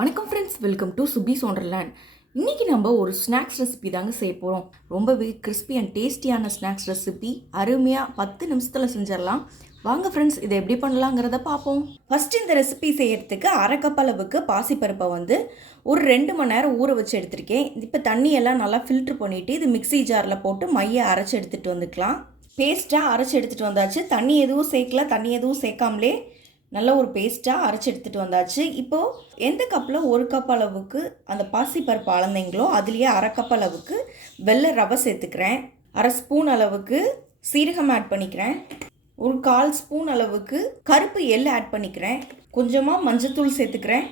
வணக்கம் friends, welcome to சுபீஸ் wonderland. இன்றைக்கி நம்ம ஒரு ஸ்நாக்ஸ் ரெசிபி தாங்க செய்ய போகிறோம். ரொம்பவே கிறிஸ்பி அண்ட் டேஸ்டியான ஸ்நாக்ஸ் ரெசிபி அருமையாக 10 நிமிஷத்தில் செஞ்சிடலாம். வாங்க ஃப்ரெண்ட்ஸ், இதை எப்படி பண்ணலாங்கிறத பார்ப்போம். ஃபஸ்ட்டு இந்த ரெசிபி செய்யறதுக்கு அரை கப் அளவுக்கு பாசிப்பருப்பை ஒரு 2 மணி நேரம் ஊற வச்சு எடுத்திருக்கேன். இப்போ தண்ணியெல்லாம் நல்லா ஃபில்ட்ரு பண்ணிவிட்டு இது மிக்ஸி ஜாரில் போட்டு மையை அரைச்சி எடுத்துகிட்டு வந்துக்கலாம். பேஸ்ட்டாக அரைச்சி எடுத்துகிட்டு வந்தாச்சு. தண்ணி எதுவும் சேர்க்காமலே நல்ல ஒரு பேஸ்ட்டாக அரைச்சி எடுத்துகிட்டு வந்தாச்சு. இப்போது எந்த கப்பில் 1 கப் அளவுக்கு அந்த பாசிப்பருப்பு அளந்தீங்களோ அதுலேயே அரை கப் அளவுக்கு வெள்ளை ரவை சேர்த்துக்கிறேன். அரை ஸ்பூன் அளவுக்கு சீரகம் ஆட் பண்ணிக்கிறேன். ஒரு 1/4 ஸ்பூன் அளவுக்கு கருப்பு எள்ளு ஆட் பண்ணிக்கிறேன். கொஞ்சமாக மஞ்சத்தூள் சேர்த்துக்கிறேன்.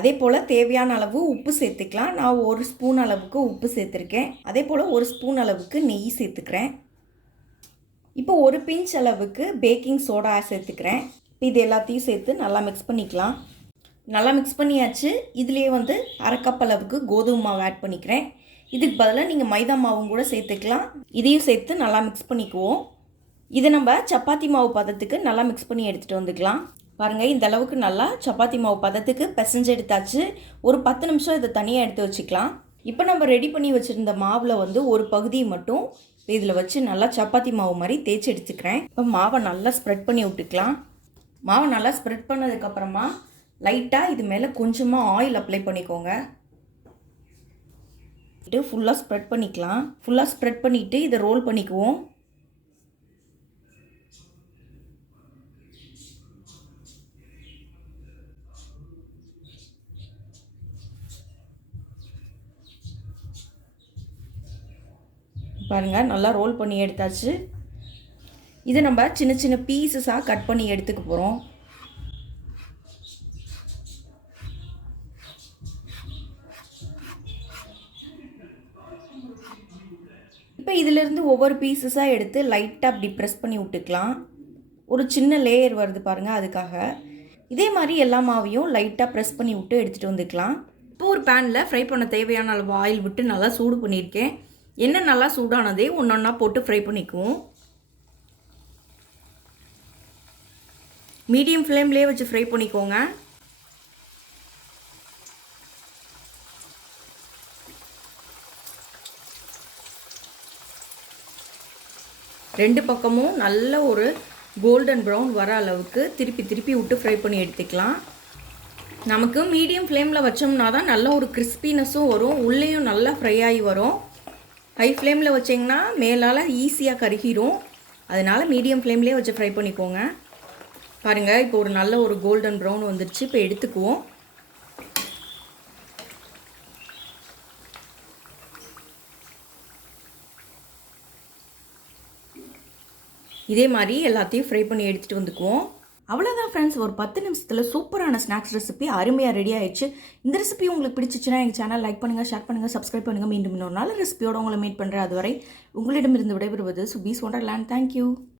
அதே போல் தேவையான அளவு உப்பு சேர்த்துக்கலாம். நான் 1 ஸ்பூன் அளவுக்கு உப்பு சேர்த்துருக்கேன். அதே போல் 1 ஸ்பூன் அளவுக்கு நெய் சேர்த்துக்கிறேன். இப்போ ஒரு பிஞ்ச் அளவுக்கு பேக்கிங் சோடா சேர்த்துக்கிறேன். இது எல்லாத்தையும் சேர்த்து நல்லா மிக்ஸ் பண்ணிக்கலாம். நல்லா மிக்ஸ் பண்ணியாச்சு. இதுலேயே அரை கப் அளவுக்கு கோதுமை மாவு ஆட் பண்ணிக்கிறேன். இதுக்கு பதிலாக நீங்கள் மைதா மாவும் கூட சேர்த்துக்கலாம். இதையும் சேர்த்து நல்லா மிக்ஸ் பண்ணிக்குவோம். இதை நம்ம சப்பாத்தி மாவு பதத்துக்கு நல்லா மிக்ஸ் பண்ணி எடுத்துகிட்டு வந்துக்கலாம். பாருங்கள், இந்த அளவுக்கு நல்லா சப்பாத்தி மாவு பதத்துக்கு பிசைஞ்சு எடுத்தாச்சு. ஒரு 10 நிமிஷம் இதை தனியாக எடுத்து வச்சுக்கலாம். இப்போ நம்ம ரெடி பண்ணி வச்சுருந்த மாவில் ஒரு பகுதியை மட்டும் இதில் வச்சு நல்லா சப்பாத்தி மாவு மாதிரி தேய்ச்சி எடுத்துக்கிறேன். இப்போ மாவை நல்லா ஸ்ப்ரெட் பண்ணி விட்டுக்கலாம். மாவை நல்லா ஸ்ப்ரெட் பண்ணதுக்கப்புறமா லைட்டாக இது மேலே கொஞ்சமாக ஆயில் அப்ளை பண்ணிக்கோங்க. ஃபுல்லாக ஸ்ப்ரெட் பண்ணிக்கலாம். ஃபுல்லாக ஸ்ப்ரெட் பண்ணிவிட்டு இதை ரோல் பண்ணிக்குவோம். பாருங்கள், நல்லா ரோல் பண்ணி எடுத்தாச்சு. இதை நம்ம சின்ன சின்ன பீசஸாக கட் பண்ணி எடுத்துக்க போகிறோம். இப்போ இதிலிருந்து ஒவ்வொரு பீசஸாக எடுத்து லைட்டாக அப்படி ப்ரெஸ் பண்ணி விட்டுக்கலாம். ஒரு சின்ன லேயர் வருது பாருங்கள், அதுக்காக. இதே மாதிரி எல்லா மாவையும் லைட்டாக ப்ரெஸ் பண்ணி விட்டு எடுத்துகிட்டு வந்துக்கலாம். இப்போ ஒரு பேனில் ஃப்ரை பண்ண தேவையான அளவு ஆயில் விட்டு நல்லா சூடு பண்ணியிருக்கேன். எண்ணெய் நல்லா சூடானதே ஒன்றா போட்டு ஃப்ரை பண்ணிக்குவோம். மீடியம் ஃப்ளேம்லேயே வச்சு ஃப்ரை பண்ணிக்கோங்க. ரெண்டு பக்கமும் நல்ல ஒரு கோல்டன் ப்ரௌன் வர அளவுக்கு திருப்பி விட்டு ஃப்ரை பண்ணி எடுத்துக்கலாம். நமக்கு மீடியம் ஃப்ளேமில் வச்சோம்னா தான் நல்ல ஒரு கிறிஸ்பினஸும் வரும், உள்ளேயும் நல்லா ஃப்ரை ஆகி வரும். ஹை ஃப்ளேமில் வச்சிங்கன்னா மேலால் ஈஸியாக கருகிரும். அதனால் மீடியம் ஃப்ளேம்லேயே வச்சு ஃப்ரை பண்ணிக்கோங்க. பாருங்கள், இப்போ ஒரு நல்ல ஒரு கோல்டன் ப்ரௌன் வந்துடுச்சு. இப்போ எடுத்துக்குவோம். இதே மாதிரி எல்லாத்தையும் ஃப்ரை பண்ணி எடுத்துகிட்டு வந்துக்குவோம். அவ்வளோதான் ஃப்ரெண்ட்ஸ், ஒரு 10 நிமிஷத்தில் சூப்பரான ஸ்நாக்ஸ் ரெசிபி அருமையாக ரெடி ஆயிடுச்சு. இந்த ரெசிபி உங்களுக்கு பிடிச்சிச்சுன்னா எங்கள் சேனல் லைக் பண்ணுங்கள், ஷேர் பண்ணுங்கள், சப்ஸ்கிரைப் பண்ணுங்கள். மீண்டும் இன்னொரு நல்ல ரெசிபியோடு உங்களை மீட் பண்ணுறேன். அதுவரை உங்களிடமிருந்து விடைபெறுவது சுபீஸ் ஒண்டர்லேண்ட். தேங்க்யூ.